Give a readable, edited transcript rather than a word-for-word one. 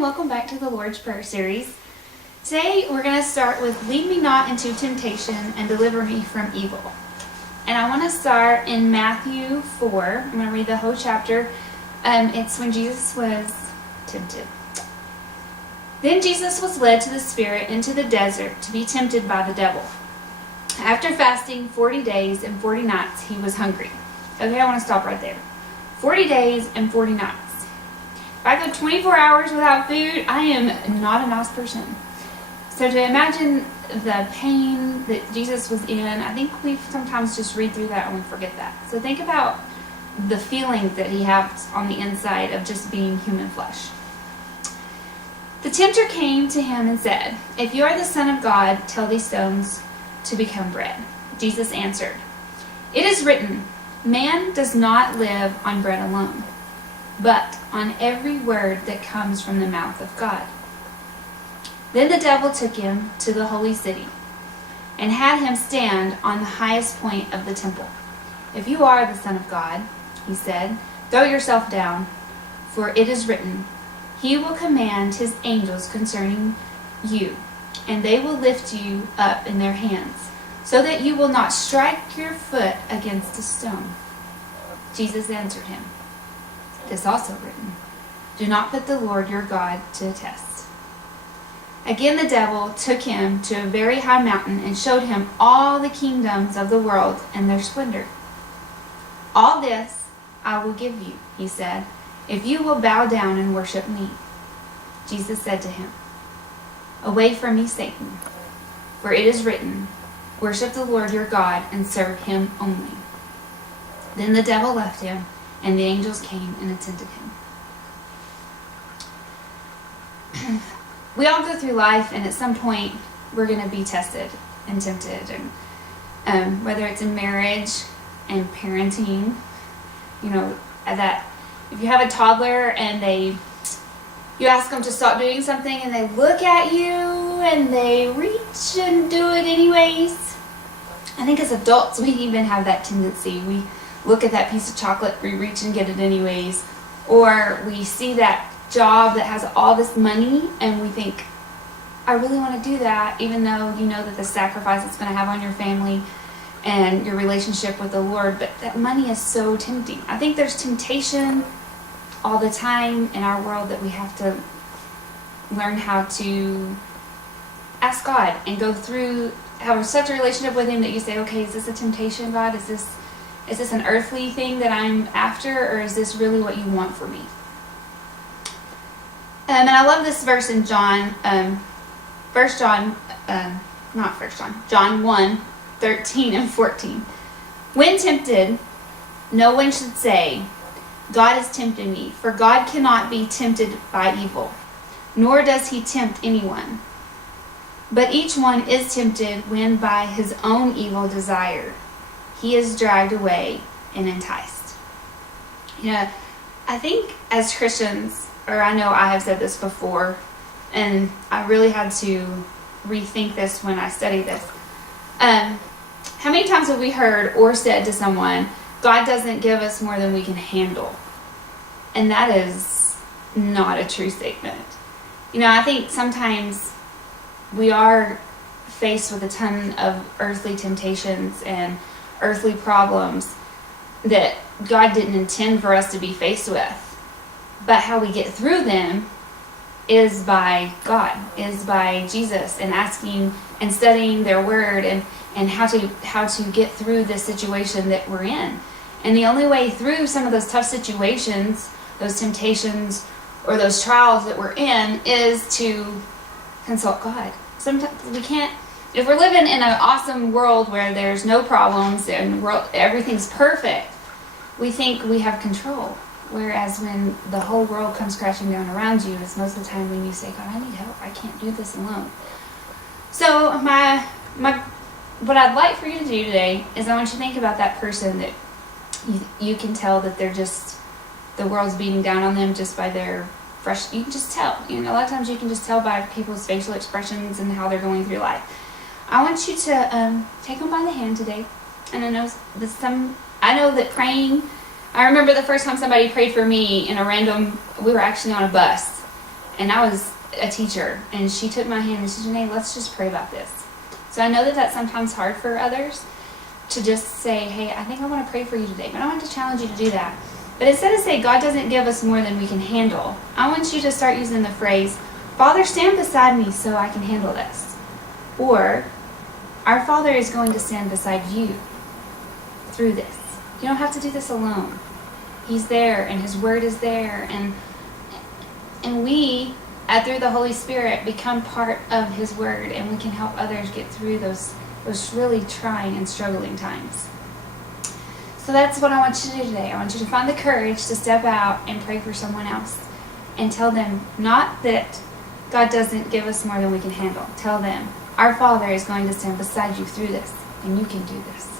and welcome back to the Lord's Prayer series. Today we're going to start with Lead me not into temptation and deliver me from evil. And I want to start in Matthew 4. I'm going to read the whole chapter. It's when Jesus was tempted. Then Jesus was led to the Spirit into the desert to be tempted by the devil. After fasting 40 days and 40 nights, he was hungry. Okay, I want to stop right there. 40 days and 40 nights. If I go 24 hours without food, I am not a nice person. So to imagine the pain that Jesus was in, I think we sometimes just read through that and we forget that. So think about the feelings that he has on the inside of just being human flesh. The tempter came to him and said, "If you are the Son of God, tell these stones to become bread." Jesus answered, "It is written, man does not live on bread alone, but on every word that comes from the mouth of God." Then the devil took him to the holy city and had him stand on the highest point of the temple. "If you are the Son of God," he said, "throw yourself down, for it is written, he will command his angels concerning you, and they will lift you up in their hands, so that you will not strike your foot against a stone." Jesus answered him, "It is also written, do not put the Lord your God to the test." Again the devil took him to a very high mountain and showed him all the kingdoms of the world and their splendor. "All this I will give you," he said, "if you will bow down and worship me." Jesus said to him, "Away from me, Satan, for it is written, worship the Lord your God and serve him only." Then the devil left him, and the angels came and attended him. We all go through life, and at some point we're going to be tested and tempted, and whether it's in marriage and parenting, that if you have a toddler and you ask them to stop doing something and they look at you and they reach and do it anyways. I think as adults we even have that tendency. We look at that piece of chocolate, we reach and get it anyways, or we see that job that has all this money and we think, I really want to do that, even though you know that the sacrifice it's going to have on your family and your relationship with the Lord, but that money is so tempting. I think there's temptation all the time in our world that we have to learn how to ask God and go through, have such a relationship with him that you say, okay, is this a temptation, God? Is this an earthly thing that I'm after, or is this really what you want for me? And I love this verse in John 1, 13 and 14. "When tempted, no one should say, 'God is tempting me,' for God cannot be tempted by evil, nor does he tempt anyone. But each one is tempted when by his own evil desire he is dragged away and enticed." I think as Christians, or I know I have said this before, and I really had to rethink this when I studied this. How many times have we heard or said to someone, God doesn't give us more than we can handle? And that is not a true statement. I think sometimes we are faced with a ton of earthly temptations and earthly problems that God didn't intend for us to be faced with. But how we get through them is by God, is by Jesus, and asking and studying their word and how to get through this situation that we're in. And the only way through some of those tough situations, those temptations, or those trials that we're in is to consult God. Sometimes we can't, if we're living in an awesome world where there's no problems and everything's perfect, we think we have control. Whereas when the whole world comes crashing down around you, it's most of the time when you say, God, I need help. I can't do this alone. So what I'd like for you to do today is I want you to think about that person that you can tell that they're just, the world's beating down on them just by their fresh, you can just tell. A lot of times you can just tell by people's facial expressions and how they're going through life. I want you to take them by the hand today. And I know that praying, I remember the first time somebody prayed for me we were actually on a bus, And I was a teacher, and she took my hand and she said, Janae, let's just pray about this. So I know that that's sometimes hard for others to just say, hey, I think I want to pray for you today, but I want to challenge you to do that. But instead of saying God doesn't give us more than we can handle, I want you to start using the phrase, Father, stand beside me so I can handle this. Or, our Father is going to stand beside you through this. You don't have to do this alone. He's there, and His Word is there, and we, through the Holy Spirit, become part of His Word, and we can help others get through those really trying and struggling times. So that's what I want you to do today. I want you to find the courage to step out and pray for someone else, and tell them not that God doesn't give us more than we can handle. Tell them, our Father is going to stand beside you through this, and you can do this.